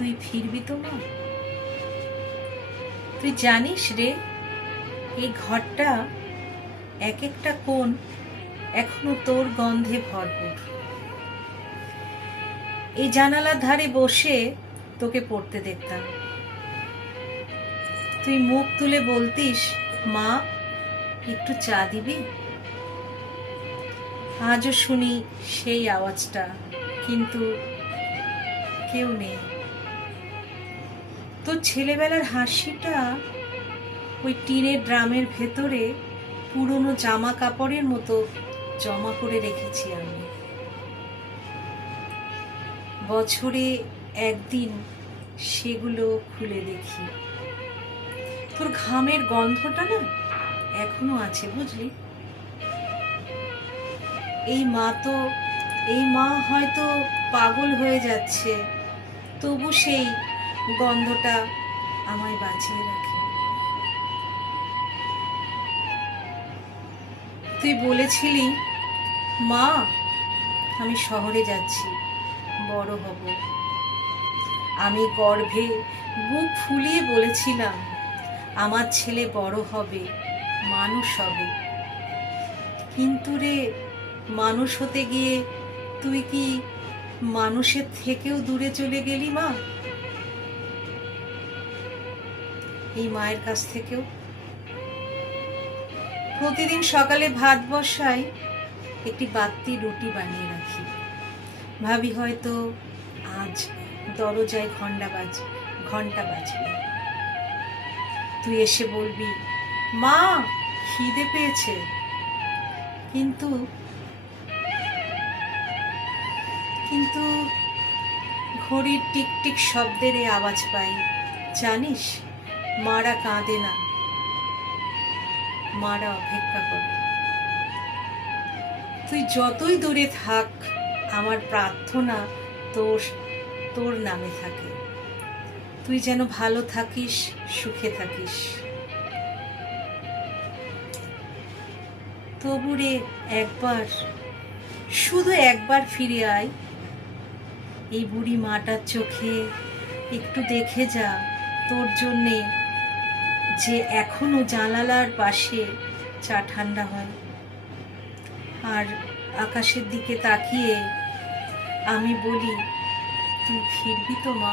তুই ফিরবি তো মা? তুই জানিস রে, এই ঘরটা এক একটা কোণ এখনো তোর গন্ধে ভরপুর। এই জানালার ধারে বসে তোকে পড়তে দেখতাম। তুই মুখ তুলে বলতিস, মা একটু চা দিবি? আজও শুনি সেই আওয়াজটা, কিন্তু কেউ নেই। তোর ছেলেবেলার হাসিটা ওই টিনের ড্রামের ভেতরে পুরনো জামা কাপড়ের মতো জমা করে রেখেছি আমি। বছরে একদিন সেগুলো খুলে দেখি। তোর ঘামের গন্ধটা না এখনো আছে, বুঝলি? এই মা হয়তো পাগল হয়ে যাচ্ছে, তবু সেই গন্ধটা আমায় বাঁচিয়ে রাখে। তুই বলেছিলি, মা আমি শহরে যাচ্ছি, বড় হব। আমি গর্ভে বুক ফুলিয়ে বলেছিলাম, আমার ছেলে বড় হবে, মানুষ হবে। কিন্তু রে, মানুষ হতে গিয়ে তুই কি মানুষের থেকেও দূরে চলে গেলি মা? এই মায়ের কাছ থেকেও। প্রতিদিন সকালে ভাত বসাই, একটি বাড়তি রুটি বানিয়ে রাখি। ভাবি হয়তো আজ দরজায় ঘন্টা বাজবে। তুই এসে বলবি, মা খিদে পেয়েছে। কিন্তু কিন্তু ঘড়ির টিকটিক শব্দের আওয়াজ পাই। জানিস, মারা কাঁদে না, মারা অপেক্ষা করে। তুই যতই দূরে থাক, আমার প্রার্থনা তোর নামে থাকে। তুই যেন ভালো থাকিস, সুখে থাকিস। তবুরে একবার, শুধু একবার ফিরে আয়। এই বুড়ি মাটার চোখে একটু দেখে যা, তোর জন্যে যে এখনো জানালার পাশে চা ঠান্ডা হয়। আর আকাশের দিকে তাকিয়ে আমি বলি, তুই ফিরবি তো মা?